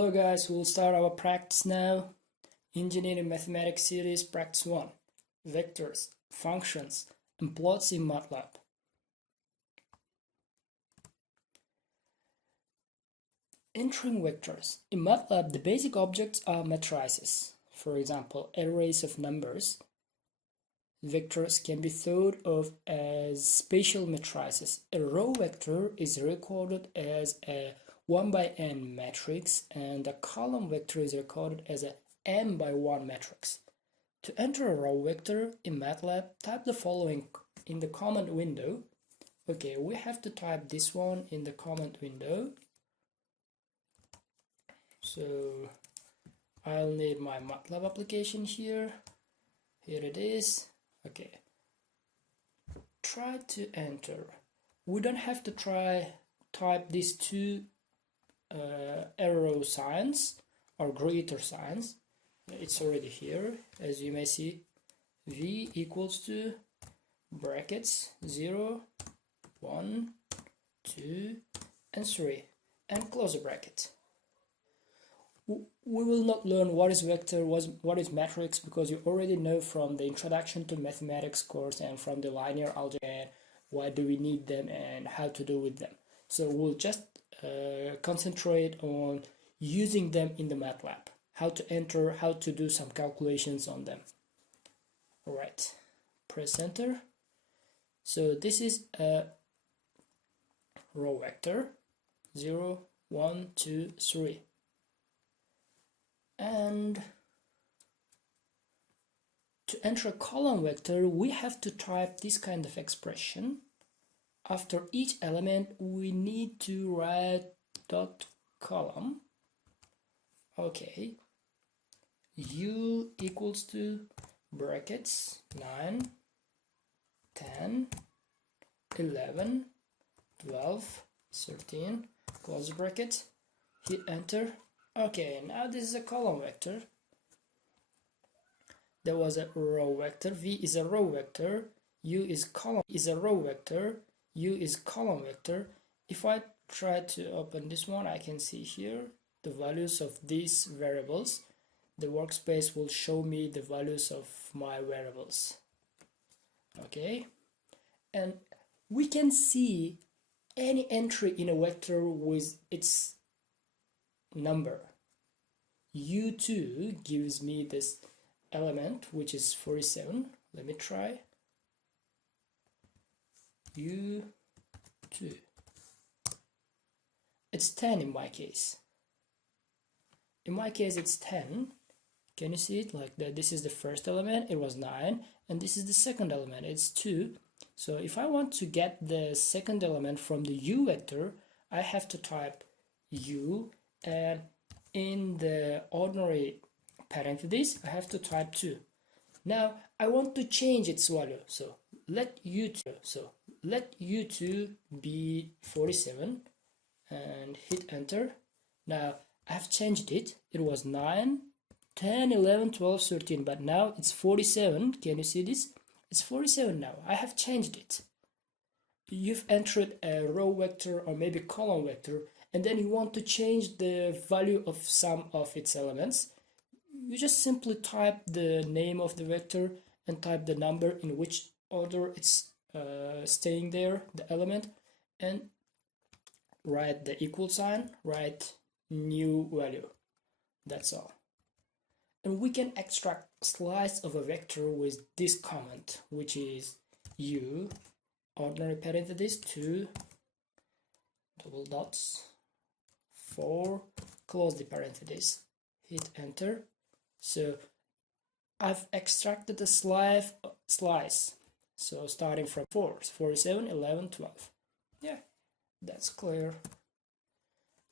Hello guys, we'll start our practice now. Engineering Mathematics Series Practice 1. Vectors, Functions, and Plots in MATLAB. Entering vectors. In MATLAB, the basic objects are matrices. For example, arrays of numbers. Vectors can be thought of as spatial matrices. A row vector is recorded as a 1 by n matrix, and a column vector is recorded as a m by 1 matrix. To enter a row vector in MATLAB, type the following in the command window. Okay, we have to type this one in the command window. So I'll need my MATLAB application here. Here it is. Okay. Try to enter. We don't have to type these two arrow signs or greater signs. It's already here, as you may see. V equals to brackets 0, 1, 2, and 3, and close the bracket. We will not learn what is vector, what is matrix, because you already know from the Introduction to Mathematics course and from the linear algebra and why do we need them and how to do with them. So we'll just concentrate on using them in the MATLAB, how to enter, how to do some calculations on them. Alright, press enter. So this is a row vector 0, 1, 2, 3. And to enter a column vector, we have to type this kind of expression. After each element, we need to write dot column. Okay. U equals to brackets 9, 10, 11, 12, 13, close the bracket, hit enter. Okay, now this is a column vector. There was a row vector. V is a row vector. U is column is a row vector. U is column vector. If I try to open this one, I can see here the values of these variables. The workspace will show me the values of my variables. Okay, and we can see any entry in a vector with its number. U2 gives me this element, which is 47. Let me try. U2. It's 10 in my case. In my case, it's 10. Can you see it like that? This is the first element, it was 9, and this is the second element, it's 2. So if I want to get the second element from the U vector, I have to type U, and in the ordinary parentheses, I have to type 2. Now I want to change its value, so let U2 be 47 and hit enter. Now I have changed it. It was 9, 10, 11, 12, 13, but now it's 47. Can you see this? It's 47 now. I have changed it. You've entered a row vector or maybe column vector, and then you want to change the value of some of its elements. You just simply type the name of the vector and type the number in which order it's staying there, the element, and write the equal sign, write new value. That's all. And we can extract slice of a vector with this comment, which is U, ordinary parentheses, 2, double dots, 4, close the parentheses, hit enter. So I've extracted the slice. So starting from 4, 47, 11, 12. Yeah, that's clear.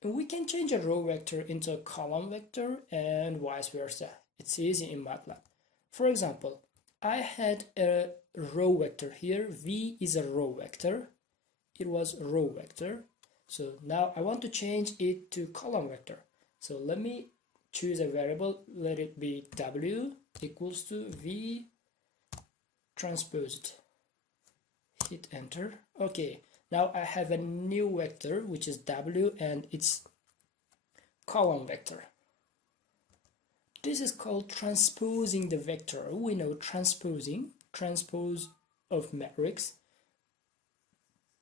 And we can change a row vector into a column vector and vice versa. It's easy in MATLAB. For example, I had a row vector here. V is a row vector. It was a row vector. So now I want to change it to column vector. So let me choose a variable. Let it be W equals to V transposed. Hit enter. Okay, now I have a new vector which is W, and its column vector. This is called transposing the vector. We know transposing, transpose of matrix.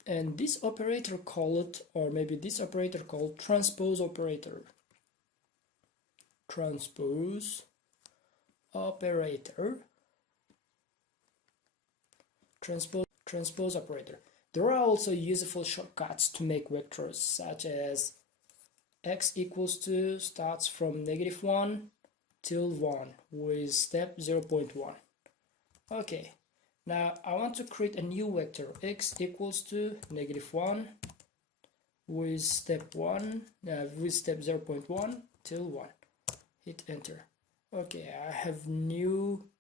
And this operator called, or maybe this operator called transpose operator. Transpose operator. Transpose operator. There are also useful shortcuts to make vectors, such as x equals to starts from -1 till 1 with step 0.1. Okay, now I want to create a new vector, x equals to -1 with step 0.1 till 1. Hit enter. Okay, I have new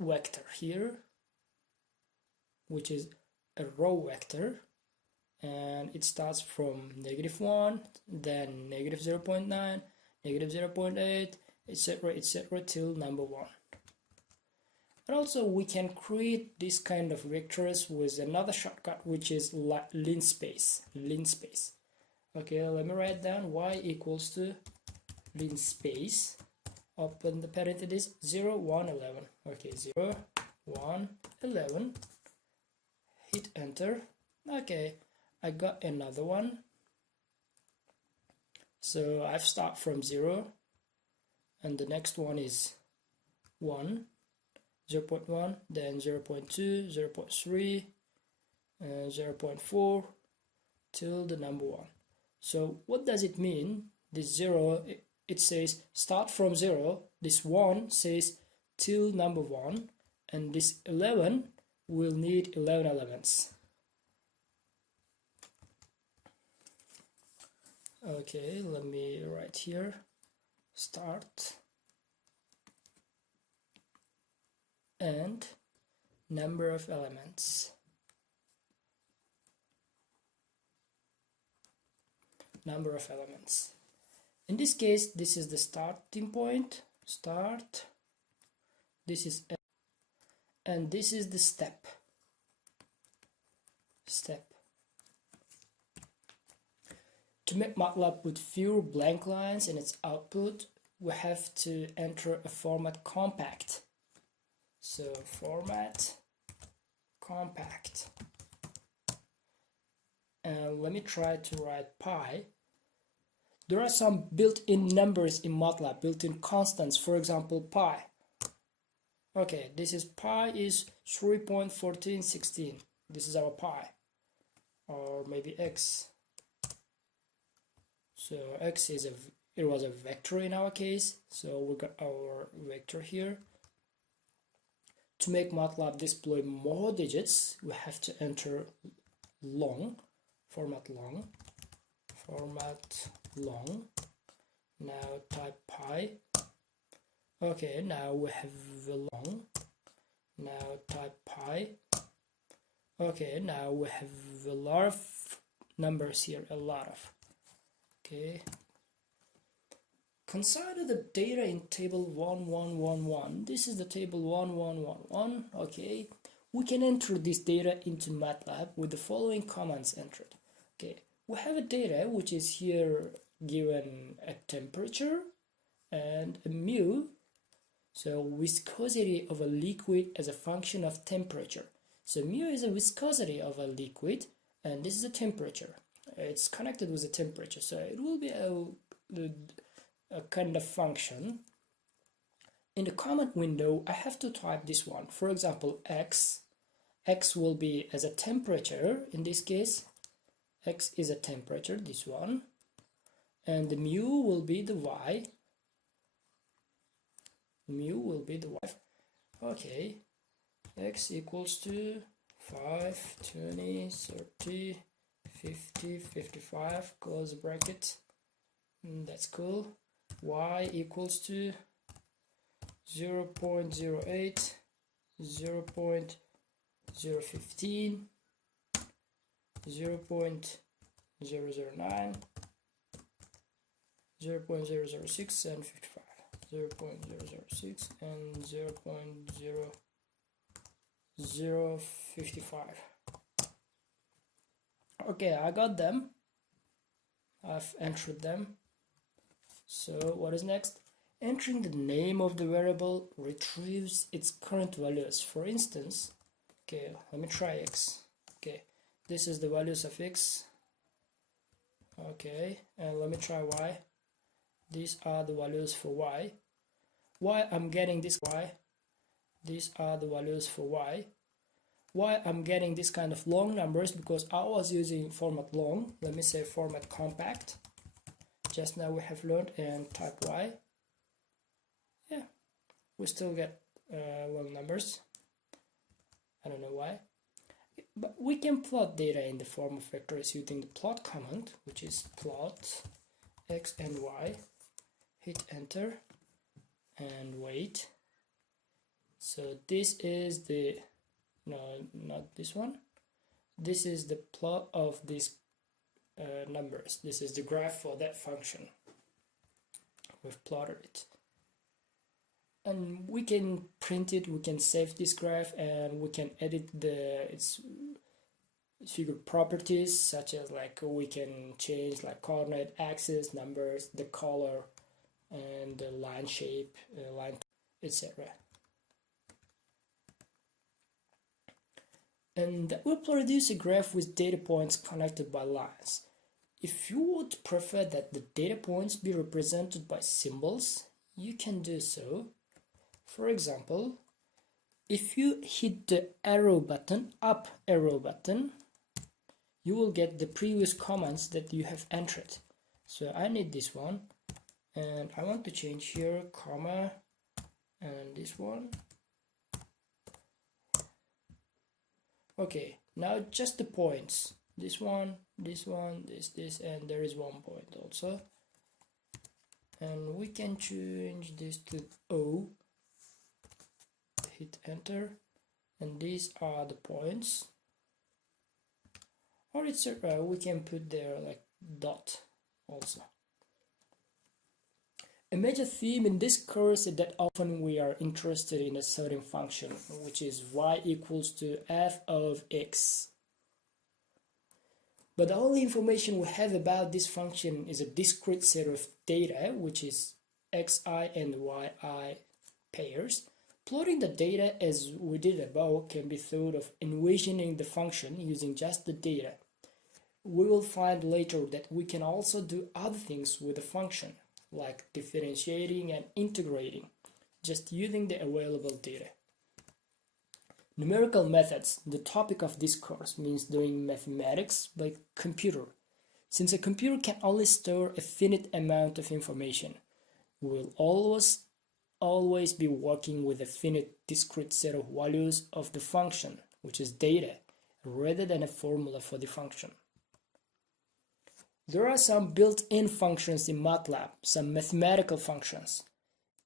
vector here, which is a row vector, and it starts from -1, then -0.9, -0.8, etc., till number 1. And also we can create this kind of vectors with another shortcut, which is linspace. Okay, let me write down y equals to linspace, open the parentheses, 0, 1, 11. Okay, 0, 1, 11. Hit enter. Okay, I got another one. So I've started from 0, and the next one is 1, 0.1, then 0.2, 0.3, 0.4 till the number 1. So what does it mean? This 0, it says start from 0, this 1 says till number 1, and this 11 will need 11 elements. Okay, let me write here start and number of elements. Number of elements. In this case, this is the starting point, start, this is, and this is the step. To make MATLAB with fewer blank lines in its output, we have to enter a format compact. So format compact. And let me try to write pi. There are some built-in numbers in MATLAB, built-in constants, for example pi. Okay, this is pi is 3.1416. This is our pi. Or maybe x. So x is it was a vector in our case, so we got our vector here. To make MATLAB display more digits, we have to enter long, format long. Now type pi. Okay, now we have the long. Now type pi. Okay, now we have a lot of numbers here, a lot of. Okay. Consider the data in table 1111. This is the table 1111. Okay. We can enter this data into MATLAB with the following commands entered. Okay. We have a data which is here given a temperature and a mu. So viscosity of a liquid as a function of temperature. So mu is a viscosity of a liquid, and this is the temperature. It's connected with the temperature, so it will be a kind of function. In the comment window, I have to type this one. For example, x will be as a temperature. In this case, x is a temperature, this one, and the mu will be the y. Mu will be the y. Okay, x equals to 5, 20, 30, 50, 55, close the bracket. That's cool. Y equals to 0.08, 0.015, 0.009, 0.006, and 55. 0.006 and 0.0055. Okay, I got them. I've entered them. So what is next? Entering the name of the variable retrieves its current values. For instance, okay, let me try x. Okay, this is the values of x. Okay, and let me try y. These are the values for y. Why I'm getting this y? These are the values for y. Why I'm getting this kind of long numbers? Because I was using format long. Let me say format compact. Just now we have learned, and type y. Yeah, we still get long numbers. I don't know why. But we can plot data in the form of vectors using the plot command, which is plot x and y. Hit enter and wait. So this is the, no, not this one. This is the plot of these numbers. This is the graph for that function. We've plotted it. And we can print it, we can save this graph, and we can edit its figure properties, such as like we can change like coordinate axis, numbers, the color, and the line shape, line, etc. And that will produce a graph with data points connected by lines. If you would prefer that the data points be represented by symbols, you can do so. For example, if you hit the arrow button, up arrow button, you will get the previous commands that you have entered. So I need this one, and I want to change here, comma, and this one. Okay, now just the points. This one, this, and there is 1 point also. And we can change this to O. Hit enter, and these are the points. Or it's we can put there like dot also. A major theme in this course is that often we are interested in a certain function, which is y equals to f of x. But the only information we have about this function is a discrete set of data, which is xi and yi pairs. Plotting the data as we did above can be thought of envisioning the function using just the data. We will find later that we can also do other things with the function, like differentiating and integrating, just using the available data. Numerical methods, the topic of this course, means doing mathematics by computer. Since a computer can only store a finite amount of information, we will always be working with a finite discrete set of values of the function, which is data, rather than a formula for the function. There are some built-in functions in MATLAB, some mathematical functions.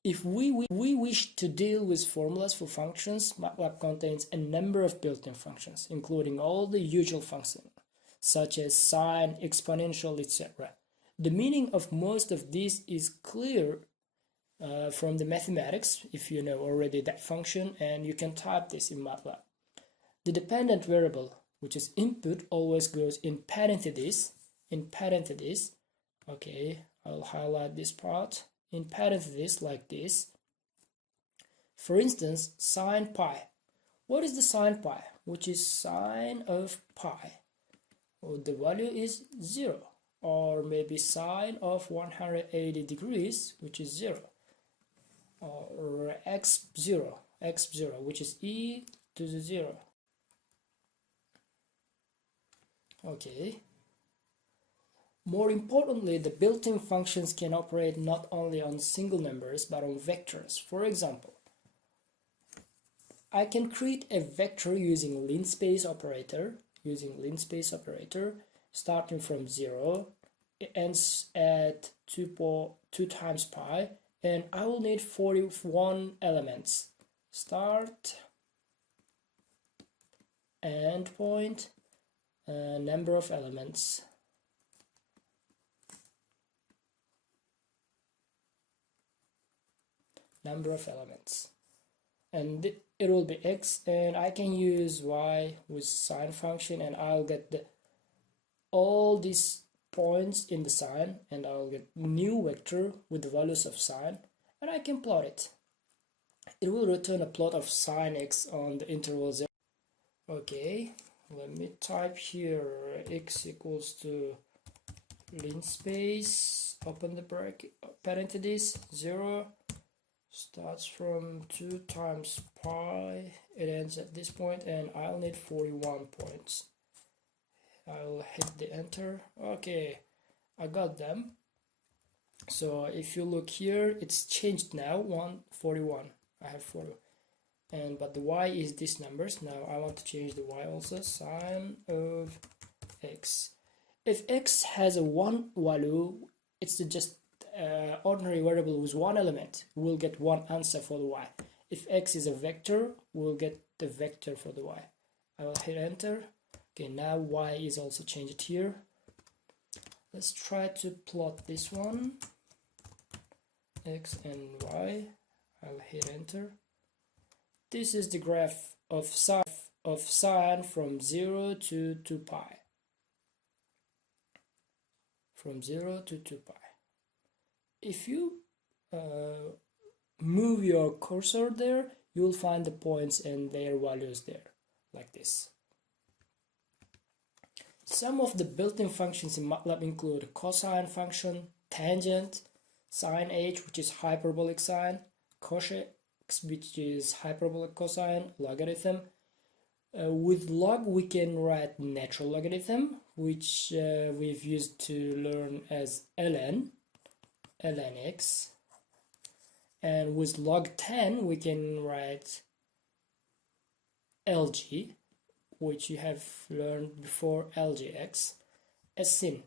If we wish to deal with formulas for functions, MATLAB contains a number of built-in functions, including all the usual functions, such as sine, exponential, etc. The meaning of most of these is clear from the mathematics, if you know already that function, and you can type this in MATLAB. The dependent variable, which is input, always goes in parentheses. Okay, I'll highlight this part. In parentheses like this. For instance, sine pi. What is the sine pi? Which is sine of pi. Well, the value is 0. Or maybe sine of 180 degrees, which is 0. Or x0, which is e to the 0. Okay. More importantly, the built-in functions can operate not only on single numbers but on vectors. For example, I can create a vector using linspace operator. Starting from 0, it ends at 2 times pi, and I will need 41 elements. Start, end point, number of elements. And it will be x, and I can use y with sine function, and I'll get all these points in the sign, and I'll get new vector with the values of sign, and I can plot it. It will return a plot of sine x on the interval 0. Okay, let me type here x equals to linspace, open the bracket, parentheses, 0 starts from 2 times pi, it ends at this point, and I'll need 41 points. I'll hit the enter. Okay, I got them. So if you look here, it's changed now, 141. I have 40, but the y is these numbers. Now I want to change the y also, sine of x. If x has a 1 value, it's just ordinary variable with one element. We'll get one answer for the y. If x is a vector, we'll get the vector for the y. I will hit enter. Okay, now y is also changed here. Let's try to plot this one, x and y. I'll hit enter. This is the graph of sine from 0 to 2 pi. From 0 to 2 pi. If you move your cursor there, you'll find the points and their values there, like this. Some of the built-in functions in MATLAB include cosine function, tangent, sine h, which is hyperbolic sine, cos x, which is hyperbolic cosine, logarithm. With log, we can write natural logarithm, which we've used to learn as ln x. And with log 10, we can write lg, which you have learned before, lgx, a sin,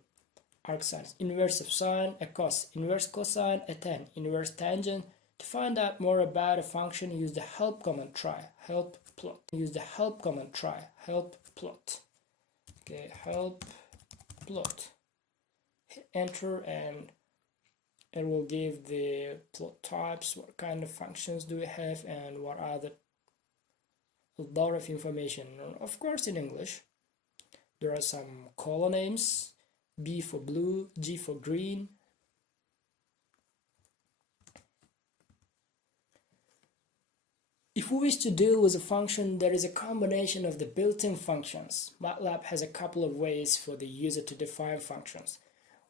arcsine, inverse of sine, a cos, inverse cosine, a tan, inverse tangent. To find out more about a function, use the help command, try, help plot. Use the help command, try, help plot. Okay, help plot. Hit enter and it will give the plot types, what kind of functions do we have, and what are the lot of information, of course in English. There are some color names, B for blue, G for green. If we wish to deal with a function, there is a combination of the built-in functions. MATLAB has a couple of ways for the user to define functions.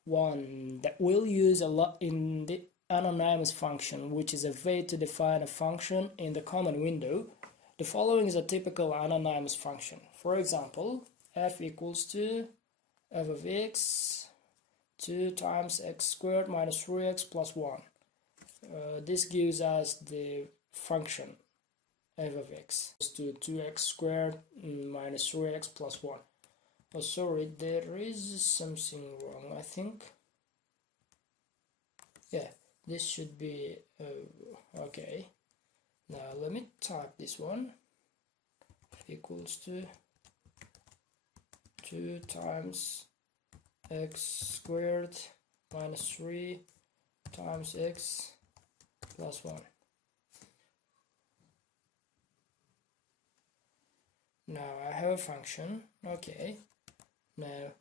One that we'll use a lot in the anonymous function, which is a way to define a function in the command window. The following is a typical anonymous function. For example, f equals to f of x 2 times x squared minus 3x plus 1. This gives us the function f of x is to 2x squared minus 3x plus 1. Oh, sorry, there is something wrong, I think. Yeah, this should be okay. Now let me type this one. F equals to 2 times x squared minus 3 times x plus 1. Now I have a function. Okay. Now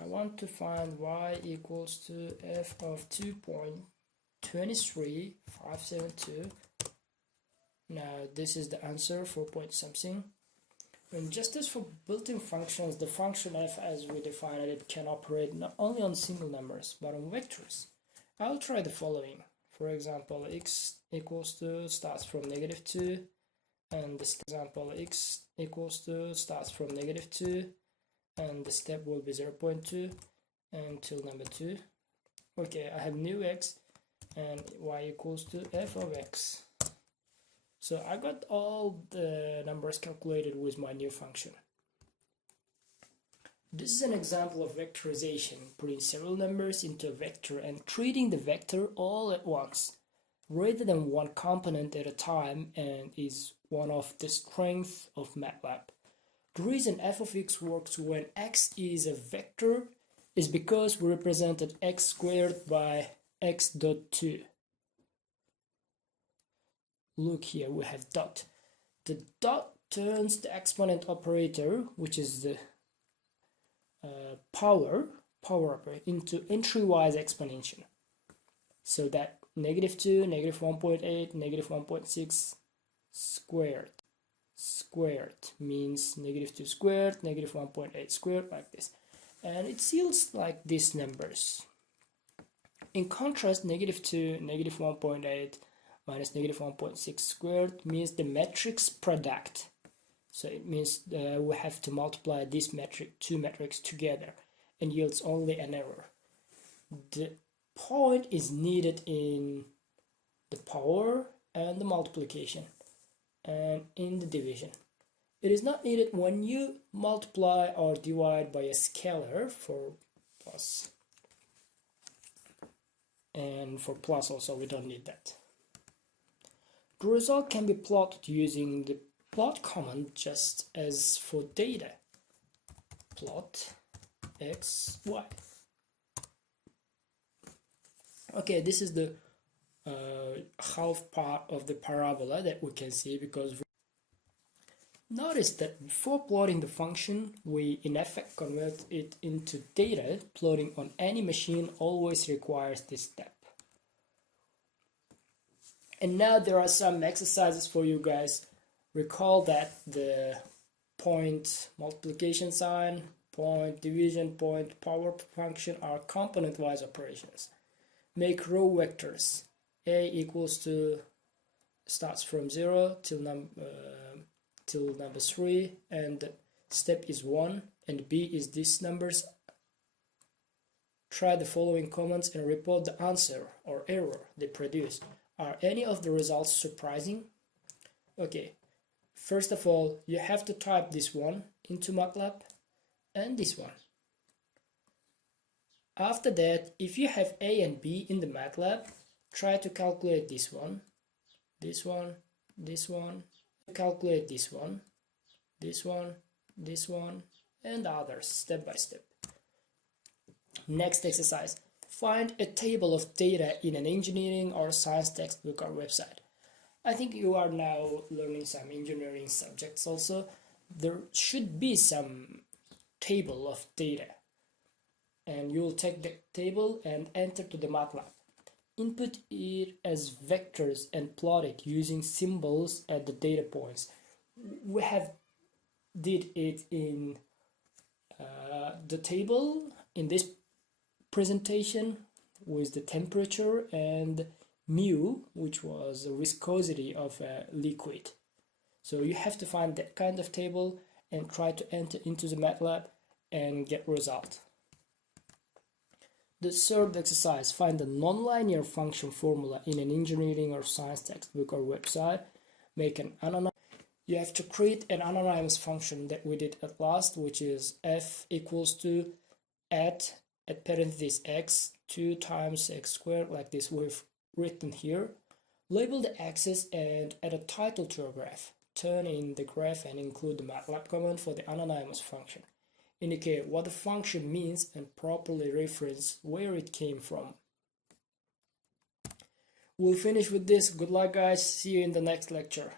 I want to find y equals to f of 2.23572. Now this is the answer, 4 point something. And just as for built-in functions, the function f as we defined it can operate not only on single numbers but on vectors. I'll try the following. For example, x equals to starts from -2, and this example x equals to starts from -2, and the step will be 0.2 until number 2. Okay, I have new x and y equals to f of x. So I got all the numbers calculated with my new function. This is an example of vectorization, putting several numbers into a vector and treating the vector all at once, rather than one component at a time, and is one of the strengths of MATLAB. The reason f of x works when x is a vector is because we represented x squared by x dot 2. Look here, we have dot. The dot turns the exponent operator, which is the power, power operator into entry-wise exponential. So that -2, -1.8, -1.6 squared means -2 squared, -1.8 squared, like this. And it yields like these numbers. In contrast, -2, -1.8 minus -1.6 squared means the matrix product. So it means we have to multiply this two metrics together and yields only an error. The point is needed in the power and the multiplication and in the division. It is not needed when you multiply or divide by a scalar for plus. And for plus also we don't need that. The result can be plotted using the plot command just as for data. Plot x, y. Okay, this is the half part of the parabola that we can see, because notice that before plotting the function, we in effect convert it into data. Plotting on any machine always requires this step. And now there are some exercises for you guys. Recall that the point multiplication sign, point division, point power function are component-wise operations. Make row vectors. A equals to, starts from 0 till number 3, and step is 1, and B is these numbers. Try the following comments and report the answer or error they produce. Are any of the results surprising? Okay, first of all, you have to type this one into MATLAB and this one. After that, if you have A and B in the MATLAB, try to calculate this one, this one, this one, calculate this one, this one, this one, and others step by step. Next exercise. Find a table of data in an engineering or science textbook or website. I think you are now learning some engineering subjects also. There should be some table of data. And you will take the table and enter to the MATLAB. Input it as vectors and plot it using symbols at the data points. We have did it in the table in this presentation with the temperature and mu, which was the viscosity of a liquid. So you have to find that kind of table and try to enter into the MATLAB and get result. The third exercise, find the nonlinear function formula in an engineering or science textbook or website. Make an anonymous. You have to create an anonymous function that we did at last, which is f equals to at parentheses x 2 times x squared, like this we've written here. Label the axis and add a title to your graph. Turn in the graph and include the MATLAB command for the anonymous function. Indicate what the function means and properly reference where it came from. We'll finish with this. Good luck, guys. See you in the next lecture.